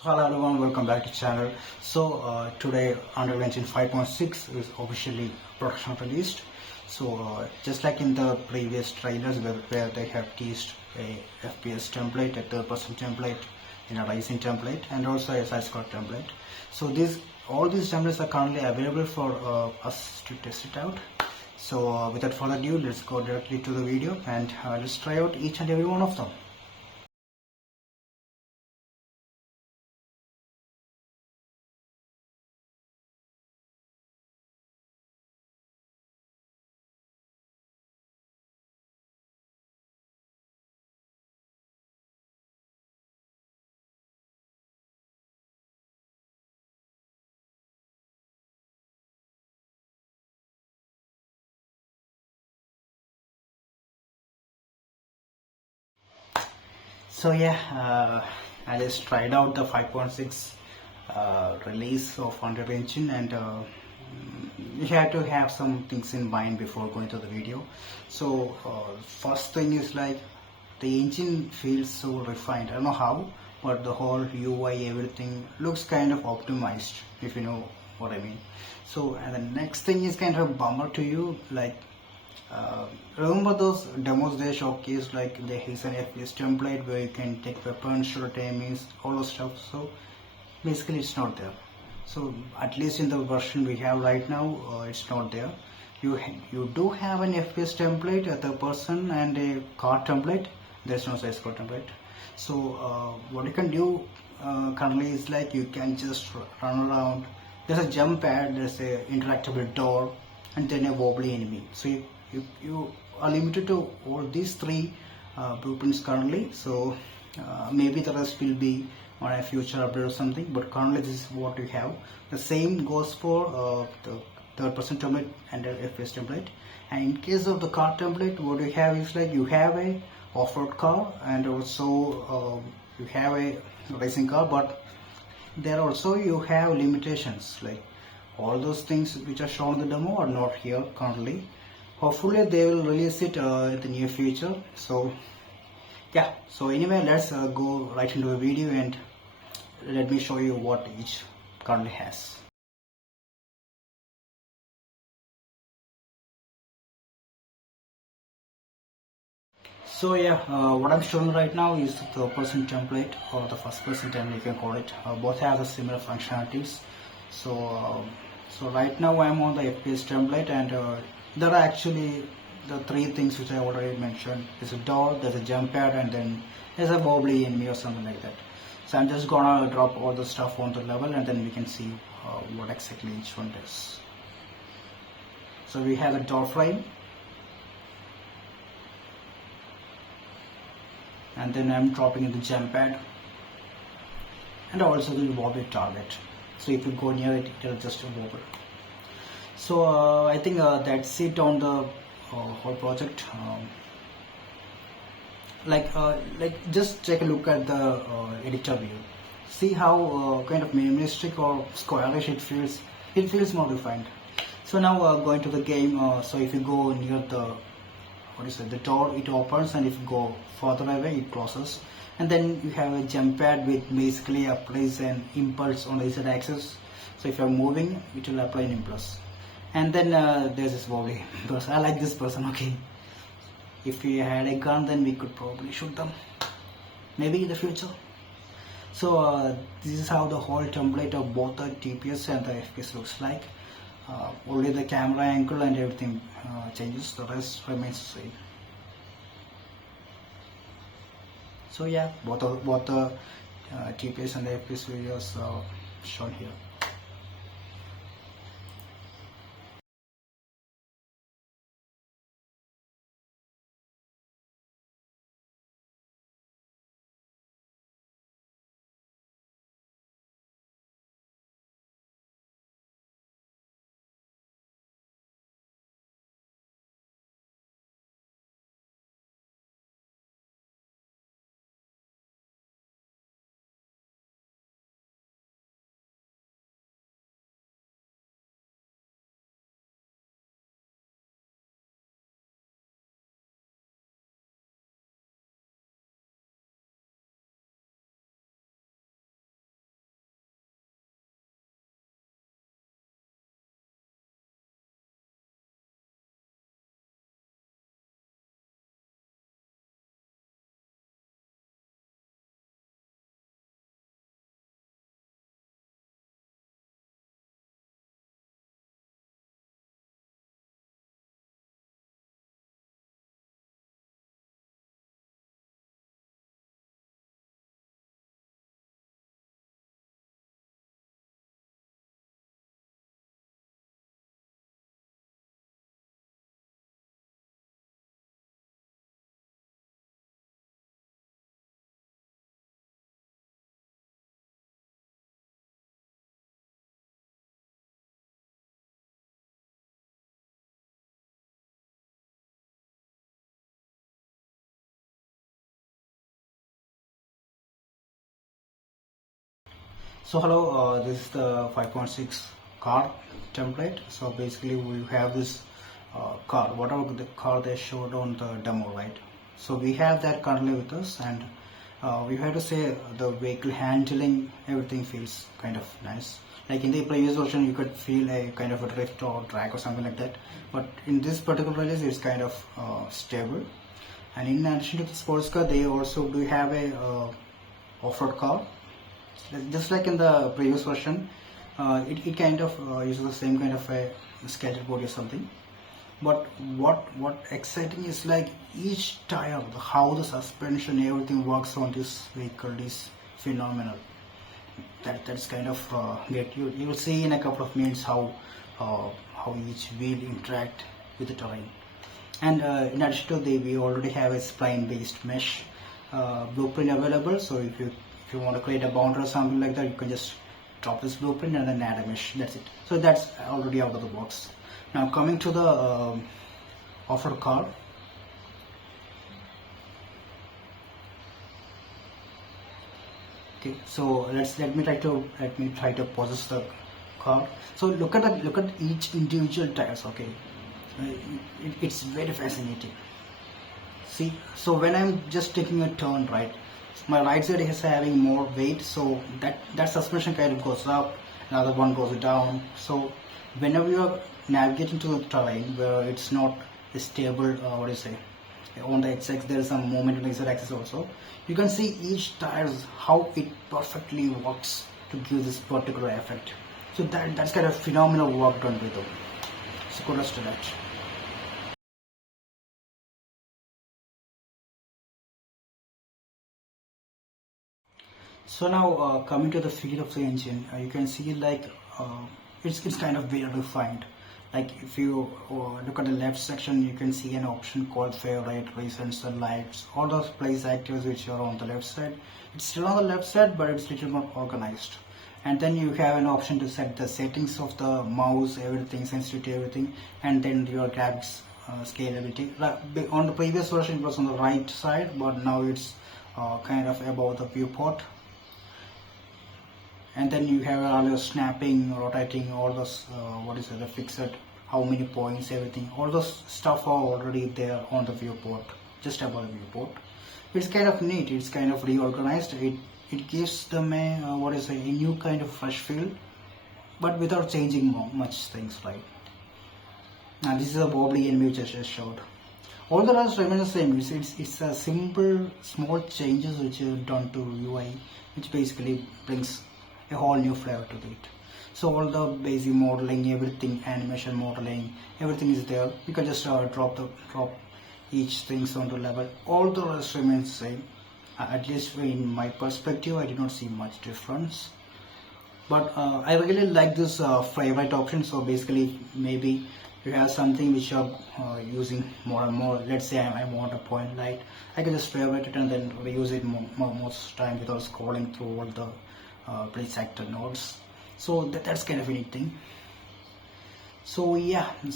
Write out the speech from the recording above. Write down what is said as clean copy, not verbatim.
So hello everyone, welcome back to channel. Today Unreal Engine 5.6 is officially production released. Just like in the previous trailers where they have teased a FPS template, a third-person template, a racing template, and also a side-scroll template. So all these templates are currently available for us to test it out. Without further ado, let's go directly to the video and let's try out each and every one of them. I just tried out the 5.6 release of Unreal Engine, and you have to have some things in mind before going to the video. First thing is like the engine feels so refined. I don't know how, but the whole UI, everything looks kind of optimized, if you know what I mean. And the next thing is kind of a bummer to you, like remember those demos they showcased, like there is an FPS template where you can take weapons, shoot enemies, all those stuff. So basically it's not there. So at least in the version we have right now, it's not there. You do have an FPS template, a third person, and a car template. There's no size car template. What you can do currently is like you can just run around. There's a jump pad, there's a interactable door, and then a wobbly enemy. So you are limited to all these three blueprints currently. Maybe the rest will be on a future update or something, but currently this is what we have. The same goes for the third person template and the FPS template. And in case of the car template, what we have is like you have a off-road car, and also you have a racing car, but there also you have limitations, like all those things which are shown in the demo are not here currently. Hopefully they will release it in the near future. So anyway, let's go right into the video and let me show you what each currently has. What I'm showing right now is the third person template or the first person template, you can call it. Both have the similar functionalities. Right now I'm on the FPS template, and there are actually the three things which I already mentioned. There's a door, there's a jump pad, and then there's a wobbly enemy or something like that. So I'm just gonna drop all the stuff on the level, and then we can see what exactly each one does. So we have a door frame, and then I'm dropping in the jump pad, and also the wobbly target. So if you go near it, it'll just wobble. I think that's it on the whole project. Just take a look at the editor view. See how kind of minimalistic or squarish it feels. It feels more refined. So now going to the game. So if you go near the the door, it opens, and if you go further away, it closes. And then you have a jump pad with basically applies an impulse on the Z axis. So if you're moving, it will apply an impulse. And then there's this wobbly person. I like this person. Okay, if we had a gun, then we could probably shoot them, maybe in the future. This is how the whole template of both the TPS and the FPS looks like. Only the camera angle and everything changes, the rest remains the same. Both the TPS and the FPS videos are shown here. So hello, this is the 5.6 car template. So basically we have this car, whatever the car they showed on the demo, right? So we have that currently with us, and we have to say the vehicle handling, everything feels kind of nice. Like in the previous version you could feel a kind of a drift or drag or something like that, but in this particular release it's kind of stable. And in addition to the sports car, they also do have a off-road car. Just like in the previous version, it kind of uses the same kind of a skeleton body or something. But what exciting is like each tire, how the suspension, everything works on this vehicle is phenomenal. That's kind of great. You will see in a couple of minutes how each wheel interact with the terrain. And in addition to we already have a spline based mesh blueprint available. So if you want to create a boundary or something like that, you can just drop this blueprint and then add a mesh. That's it. So that's already out of the box. Now coming to the off-road car. Okay, so let me try to possess the car. So look at each individual tires. Okay, it's very fascinating. See, so when I'm just taking a turn, right, my right side is having more weight, so that suspension kind of goes up, another one goes down. So whenever you are navigating to the terrain where it's not stable, what do you say, on the x-axis there is some movement on the z-axis also, you can see each tires how it perfectly works to give this particular effect. So that's kind of phenomenal work done with them. So kudos to that. So now coming to the feel of the engine, you can see like it's kind of very refined. Like if you look at the left section, you can see an option called favorite, recent, lights, all those place actives which are on the left side. It's still on the left side, but it's little more organized. And then you have an option to set the settings of the mouse, everything, sensitivity, everything, and then your graphics scalability. On the previous version it was on the right side, but now it's kind of above the viewport. And then you have all your snapping, rotating, all those the fixed, how many points, everything, all those stuff are already there on the viewport, just above the viewport. It's kind of neat, it's kind of reorganized. It gives them a a new kind of fresh feel, but without changing much things, right? Now this is a wobbly enemy which I just showed. All the rest remain the same. It's a simple small changes which are done to UI, which basically brings a whole new flavor to it. So all the basic modeling, everything, animation modeling, everything is there. You can just drop each things onto level. All the rest remains same. At least in my perspective, I did not see much difference. But I really like this favorite option. So basically, maybe you have something which you are using more and more. Let's say I want a point light, I can just favorite it and then reuse it most time without scrolling through all the place actor nodes. So that's kind of a neat thing. So yeah, so